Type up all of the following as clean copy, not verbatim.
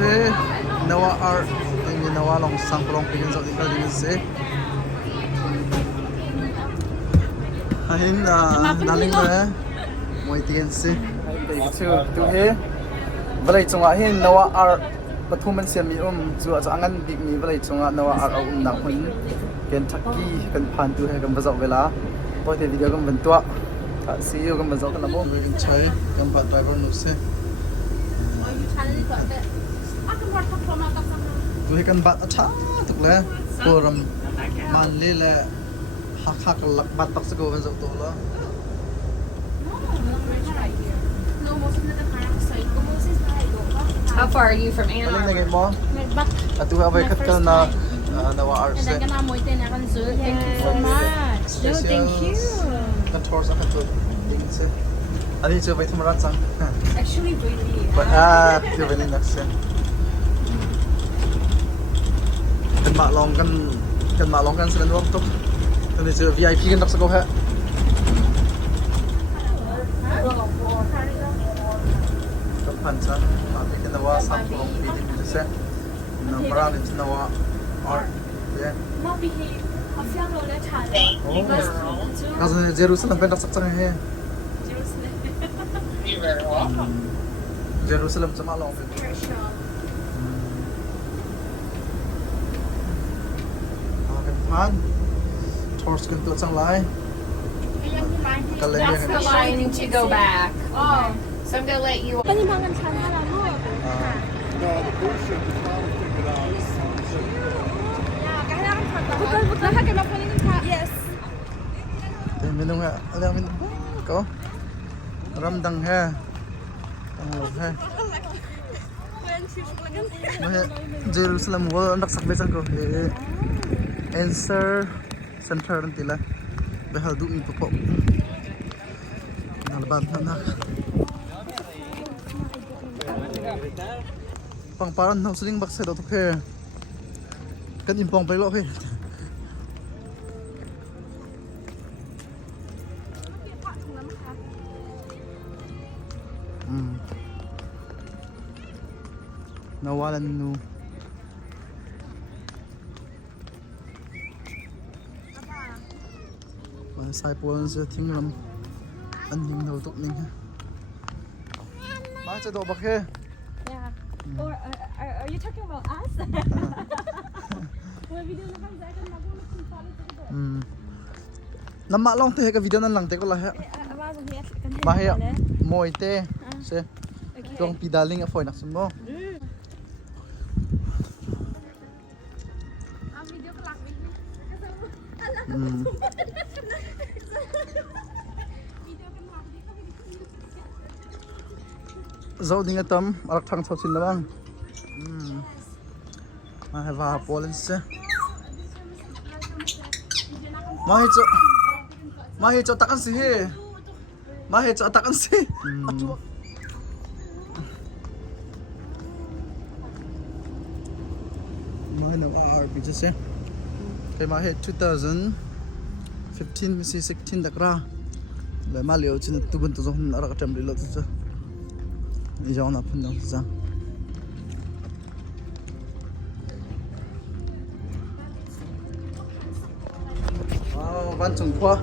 he nawa Ark ini nawa long sang pelong pingin so tinggal di sini. Hain naling le moi tian si. Tu he balai chunga hin nawa Ark patuman siam mi zu angan dik ni balai chunga nawa Ark na hun Kentucky kan pan tu he kan bazau vela. Poi te video kan bentua. See you kan bazau kan lamo kan chai kan pat driver nu se. Tu he kan bat acha tuk le koram man le le hak hak lak bat tak se go kan zau to la. How far are you from Ann Aling Arbor? nagay mo? Atu ha bay kat ka na nawa Ark se. Thank you so much. No, thank you. Kan tour sa kan tu ding se. Ani se bay tumarat sang. Actually, really. But you're really next year. Kan maklong kan sila nuwag to. Kan ito VIP kan tak sa ko ha. Kapan sa mati kan nawa sampung bidik dito sa. Na marami sa nawa Ark. Yeah. Oh. Kasi Jerusalem kan tak sa he. Jerusalem sa malong. Pan tours kan tu sang lai. That's the line to go back. Oh, so I'm gonna let you. No, the cruise ship is not a ticket out. Yes. Thì mình đông ạ, mình có ram đằng ha, đằng lục ha. Jerusalem World nak sak besan ko. Answer center nanti lah. Behal du mi popo. Nalban nak. Pangparan na suling bakse daw to ke. Kan impong pa lo he. Nawalan nu. Sai puan sa thing lam an him no tuk ning ha. Ma cha do bak he. Yeah. Or are you talking about us? Well, video na kan zakan magu na kung follow to. Nama long te ka video nan lang te ko la ha. Ma he moi te se. Dong pidaling a foi nak sumo. Video kelak ni. Zau ding atam arak thang chau chin lawang. Ma ha va polen se. Ma he cho takan si he. Ma he cho takan si. Atu. Ma na Ark bi se. Kay ma he 2015 misi 16 dakra. Le ma leo chin tu bun tu zon arak atam li lo tu. Ijaw na pun dang sa. Wow, ban chung phua.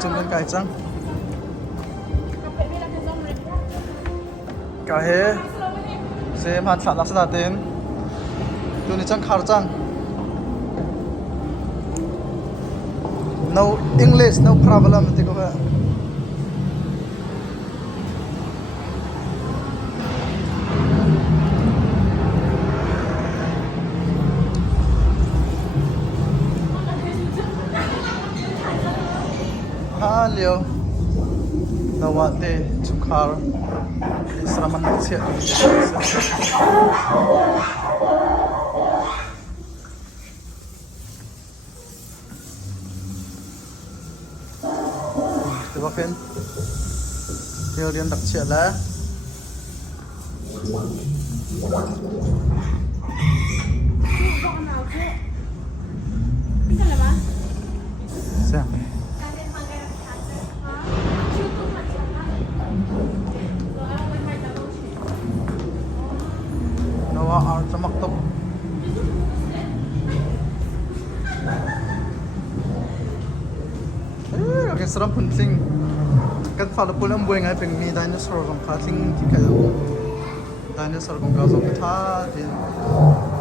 Chân cài trăng cả hết xem hạt sạn lắc sạn tìm tu ni chang khar chang no English no problem te ko ba Hello. Nawate chukar israman siya. Diba Ken? Theo điên đặc chuyện là xem Ark Lennak to. Cái sắm phun sinh cái pha lập lên buổi ngày bình mi dinosaur còn khá sinh thì cái dinosaur còn cao giống thá thì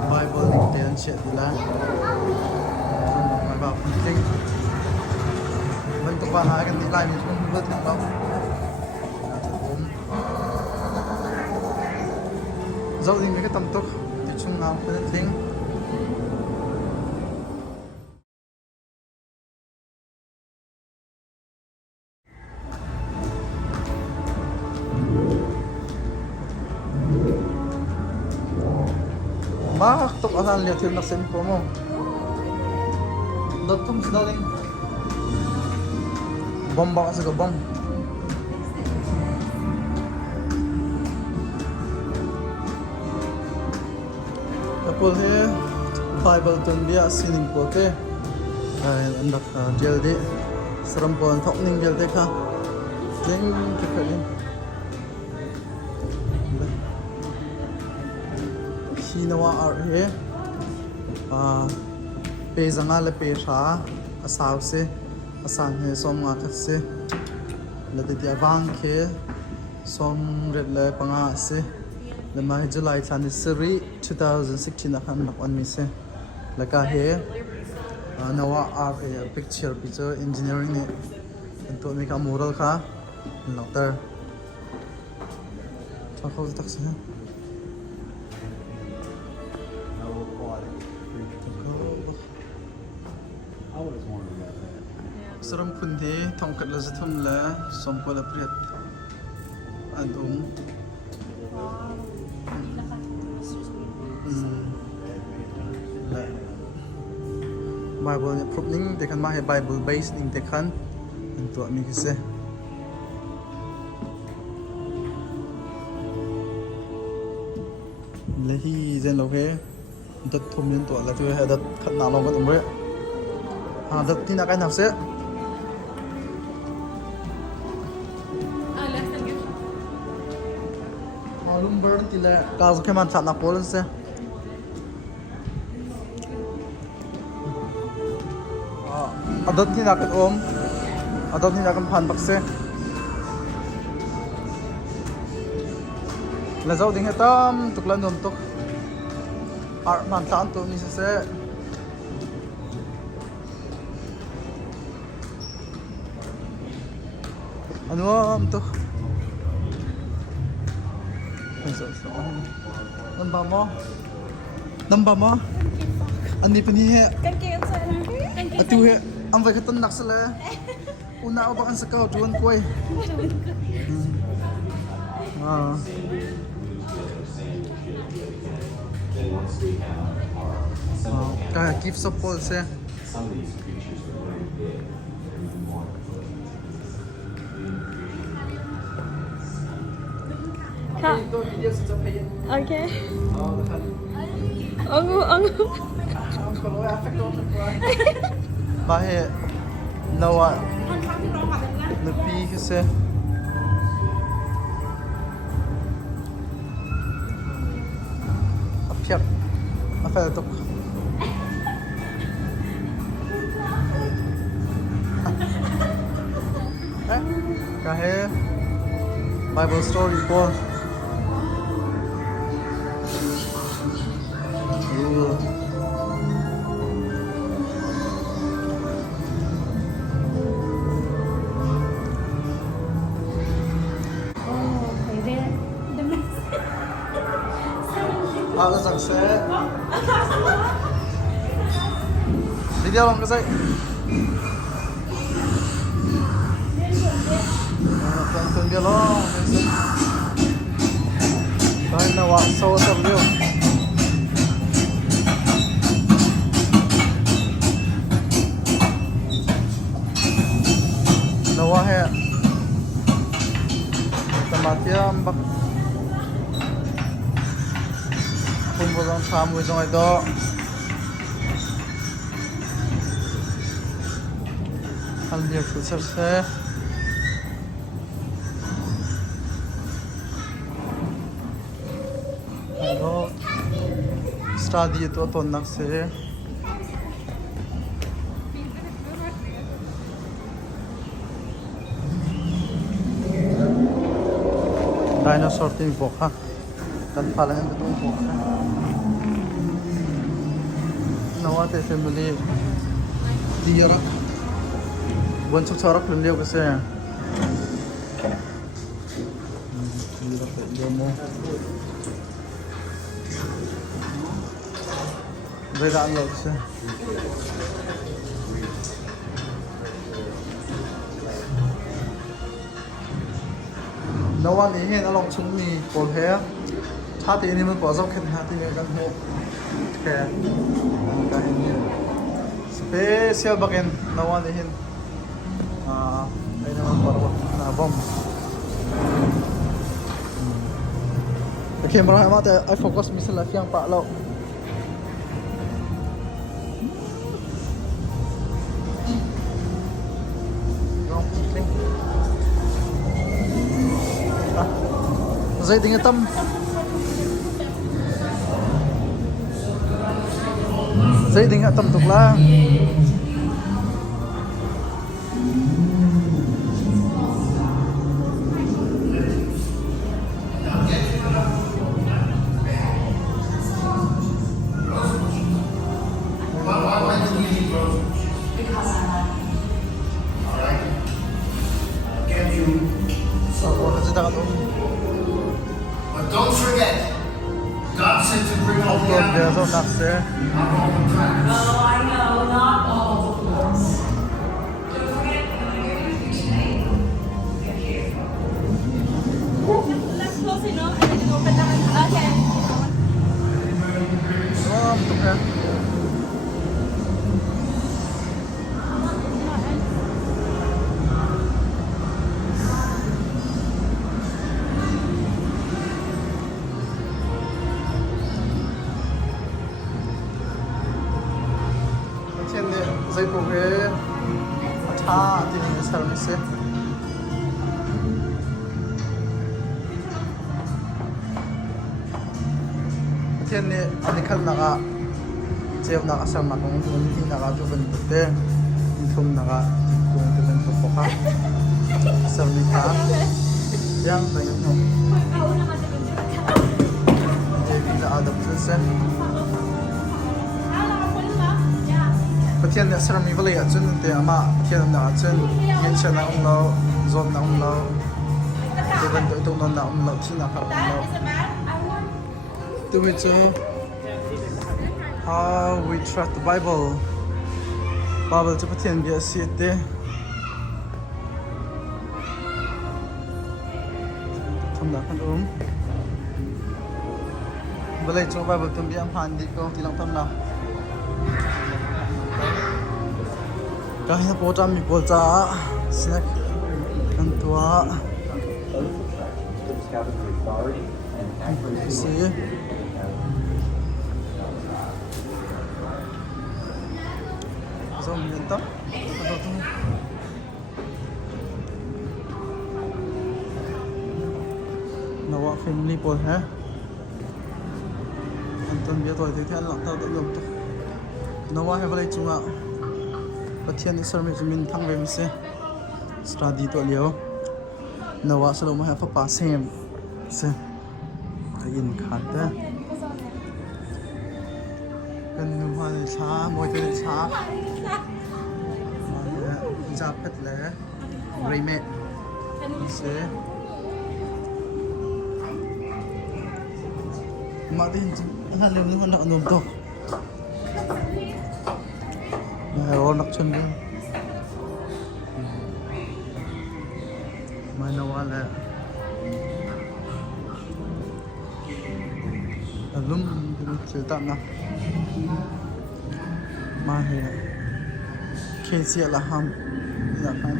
Bible thì tiền chuyện thì là mà bảo phun sinh mình tụi bạn hai cái tí lại mình không biết thằng đâu dẫu gì mấy cái tầm tốc thì chung nào cái thing Mak tok asan lihat film naksen promo. .com darling. Bom ba sa bom. Tapos he Bible ton dia sining po ke. Ay andak gel de. Seram po thok ning gel de ka. Jeng ke kalin. Nawa Ark he pe zanga le pe sha asaw se asan he som nga khat se la de dia wang khe som red le panga se le ma July January 2016 na khan nak on mi se la ka he nawa Ark a picture engineering ne to me ka moral kha doctor ta kho tak se Seram pun de tongkat la zathum la sompo la priat adung la Bible ne prop ning te kan ma he Bible based ning te khan to mi kise le hi zen lo he dat thum yin to la tu he dat khat na lo ma dum re dat tin na kai nak se Lumber tila kaso keman chat na polen se adot ni nakan adot ni nakan phan bak se la zau ding hetam tuklan dom tok ar man tan to ni se anuam tok Namba mo Ani pini he Kan kaya sa atu he am vai khatan nak sala una ba kan sakau tuan koi ka gift support se Okay. Ongu. Bahe nawa napi kasi apyak afel tok kahe Bible story po là rằng sẽ video làm cái gì phần video lo đây là quả sâu tập liêu nó hoa hè tamatiam bak không có dòng pha mùi dòng ấy đó ăn nhiều thứ sắp xe hello study itu ton nak se dinosaur ting bok ha kan palangan betul bok ha nawa te family diara buan sok sarak lem leo kase diara pe yo mo beda lo kase nawa ni hen along chung ni pol he cha ti ni man po zok khen ha ti ne kan ho ke ka hen ni special baken nawa ni hen ay naman parwa na bom okay marah mate I focus misal afiang pa lo dây tiếng tâm dây tiếng tâm tục la But don't forget, God said to bring all the animals on all the tracks. Oh, I know, not all, of course. Don't forget, when you're using today, be careful. Let's close it, no? I need to open that. Okay. tục ha trên dây cổ ghế tha thì mình sẽ làm gì thiên này anh khăn naga treo naga sang mặt cũng không thì naga cho bên bút bê không naga cũng cho bên bút bọc ha sau này khá yang phải không jadi là ada proses thiên này sang mình vẫn là chân thì ama thiên naga chân yên chân nào lâu zon nào lâu cho bên đội tung nào lâu chân nào lâu do it so how we trust the Bible to put in the city thầm đã khăn bây giờ cho Bible tum bi am han di ko tilang thầm nào cái này bộ trăm mi bộ cha snack kan tua see zoom in ta nawa family po ha anton bia toy the lak ta dum to nawa he balai chunga pathian isar me min thang ve mi se study to leo nawa salo ma ha fa pa sem se in khat ta kan nu ha cha moi te cha ja pet le reme se mà đi là nếu như nó nôm to rồi nặc chân đi mà nó là lum chỉ tạm nào mà hệ khi xịa là ham là ham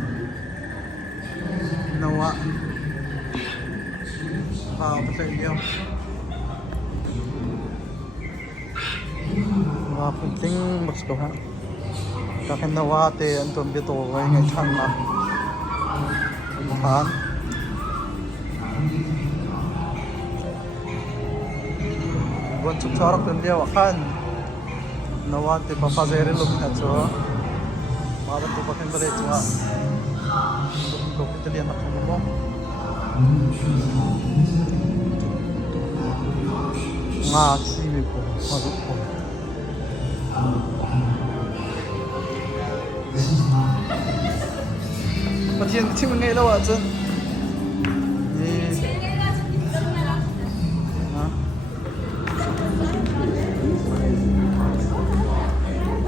nó ạ vào một cái điều và phần tính một số hạng các cái nào thì anh tuần biết tổ với ngày tháng mà tháng buat corak dan dia wakan nawa te papa zere lo minat so malah tu pakai balik cuma untuk kita lihat nak ngomong ngasih miko masuk ko Patien chim ngay đâu ạ chân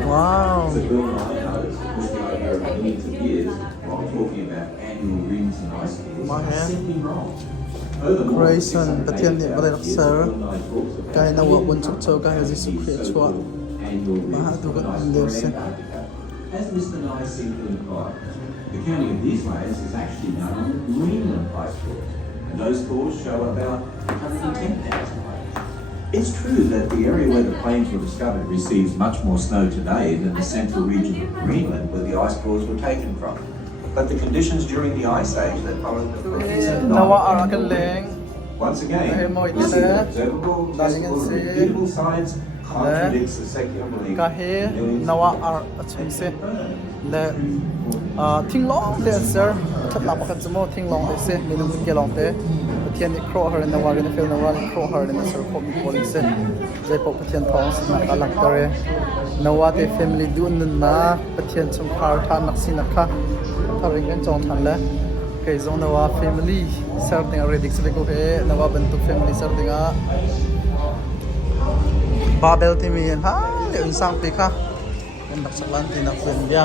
wow. Creation Patien ni balai sir kai na wa bun chuk chau kai Jesus Christ chua ma tu kan leu se As Mr. Nye simply implied, the counting of these layers is actually done on the Greenland ice cores, and those cores show about 110,000 layers. It's true that the area where the plains were discovered receives much more snow today than the central region of Greenland where the ice cores were taken from. But the conditions during the Ice Age that followed the freeze and nawa Ark Lennak once again, we see that observable, testable, and repeatable science contradicts the secular belief. Kahe nawa Ark achung se le thing long le sir that la pakhat mo thing long le se minum ke long te pathian ni crow her na warin fel na warin crow her na sir ko mi poli se jai po pathian thong na alak tare nawa te family dun na pathian chung khar tha naksi na kha tharing kan chong than le kai zong nawa family sir ting already se ko he nawa bentuk family sir tinga Babel timi ha le unsang pi kha kan dak salan tin na fen dia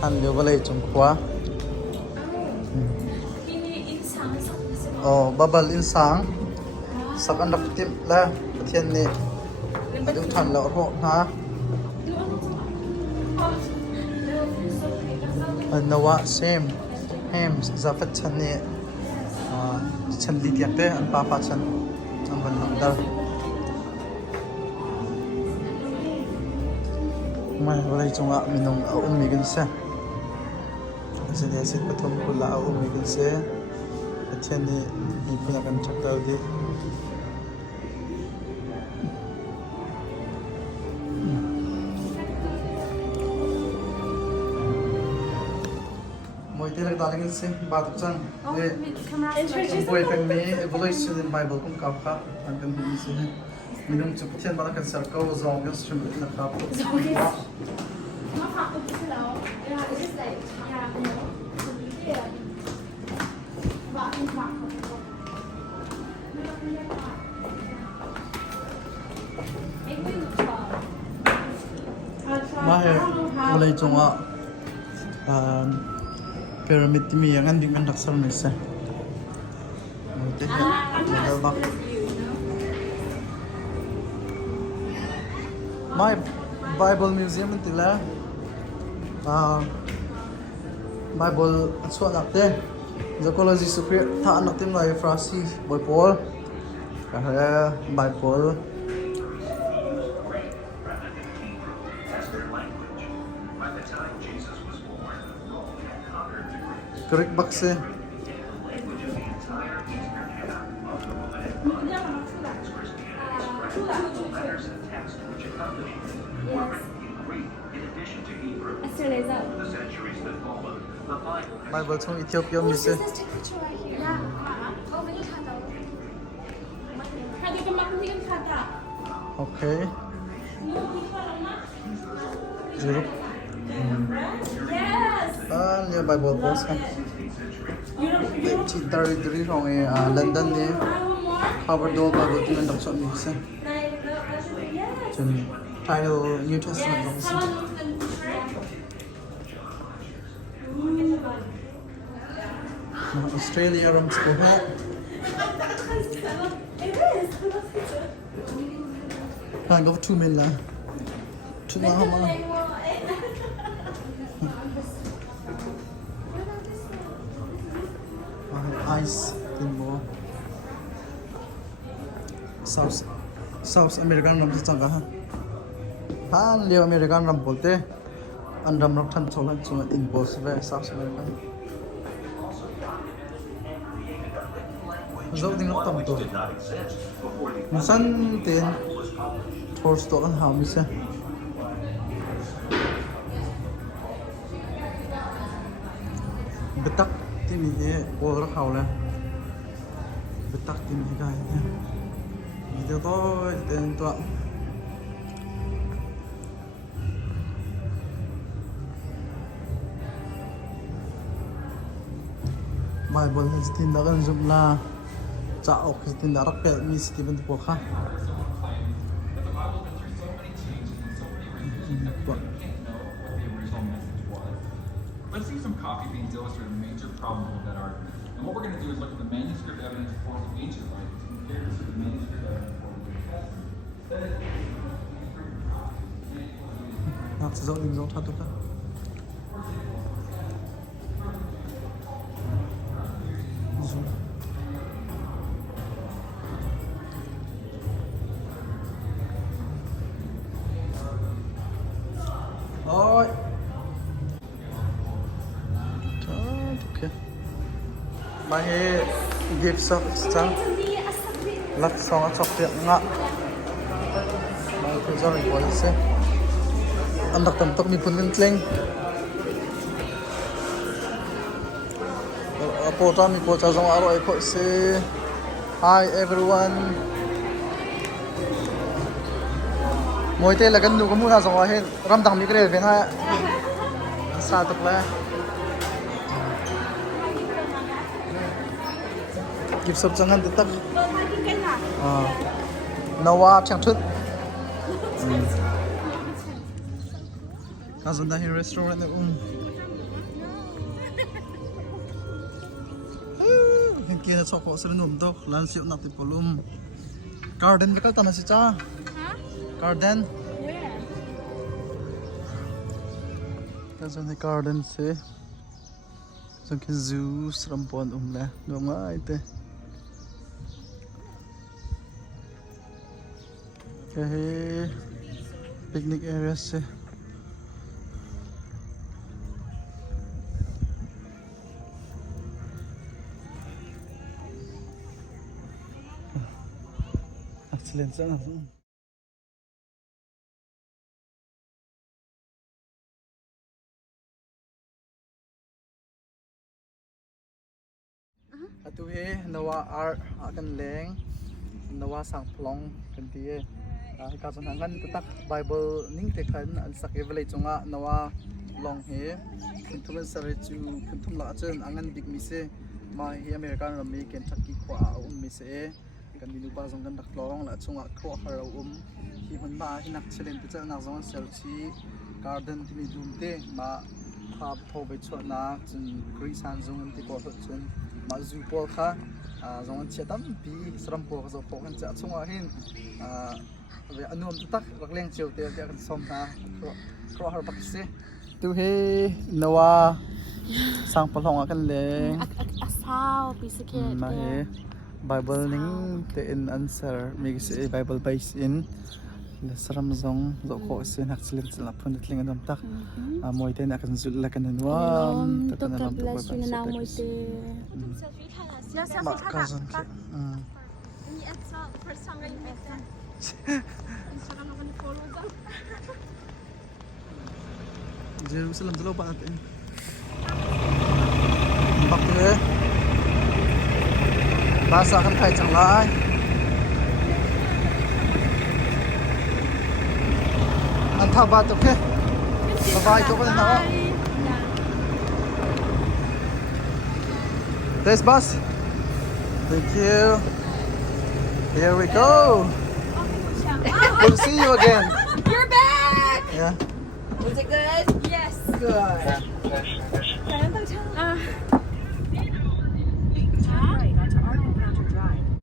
han le balai chung khwa oh babal insang sak an dak tim la pathian ni adu than la ro na nawa same hem zafat chan ni chan li tiak te an pa chan an ban lang dar mai balai chunga minung a ummi gan se se pathum kula a ummi gan se pathian ni mi puna kan chakta di moi te lag daling se ba tu chang le boy family evolution in bible kum ka kha an kan bi se minung chu pathian bala kan sar ko zong kan strum na ka po Mahir mulai chunga pyramid mi yang anding kan daksar mesa. My Bible Museum intila Bible so nakte Ecology superior tha natim lai frasi boy Paul ka Bible correct bakse Bible from Ethiopia mi se okay zero ya Bible post kan ci dari rong London ni Howard Dole Bible tin an dak chon mi se chun title New Testament dong se Australia ram school ha kan go 2 mil la tu na ma ice tin mo South American ram se changa ha han leo American ram bolte an ram rak than cholan chunga tin bos ve South American zo ding nok tam to san ten force to kan ha mi se betak ti mi e ko ra khaw la betak ti mi ga ne video to ten to Bible is tin da kan zum la cha ok tin da rak pe mi Stephen po kha Let's see some coffee beans illustrate a major problem with that argument. And what we're going to do is look at the manuscript evidence for the ancient writings compared to the manuscript evidence for the New Testament. nak zo ding zo tha to ka Oi. Okay. Mai gift of stang. Lak song a chocolate nga. Mai ko zo ri ko se. Andak tam tok mi pun len tleng. Apo ta mi ko cha zong aro ko se. Hi everyone. Moi te la kan nu ko mu ha zong hen ram dang mi kre ven ha sa tok la kip sop changan te tak nawa chang thut ka zon da hi restaurant hin ke na chok ko sel num dok lan siu nak ti polum garden bekal tan si cha garden that's in the garden se so ke zoo rampon la no ngai te ke picnic area se excellent sana atu he nawa Ark akan leng nawa sang plong kan ti e ka chon hangan tak Bible ning te khan an sak evele chunga nawa long he thum sare chu thum la chen angan dik mi se ma hi American rami Kentucky khwa mi se kan dinu pa jong kan dak long la chunga khwa har hi hun ba hi nak chelen te cha na jong sel chi garden ti mi dum te ma ha pho be chwa na chun kri san jong ti ko chun ma zu pol kha zong an chetam pi sram po ka zo po kan cha chunga hin ve anom tak rakleng cheu te kan som na kro har bak se tu he nawa sang palong kan leng Asaw pisike ma he Bible ning te in answer mi se Bible base in le sram zong zo ko se nak chilin chila phun tling andam tak moi te nak kan zul la kan nuam ta kan nam to ba na moi te ma ka zon ke ni atsa first time I met them Instagram ako ni follow ka Jerusalem dalo pa natin bakle basa kan khai chang lai an tha ba to ke bye to kan na Thanks, boss. Thank you. Here we go. We'll see you again. You're back! Yeah. Was it good? Yes. Good.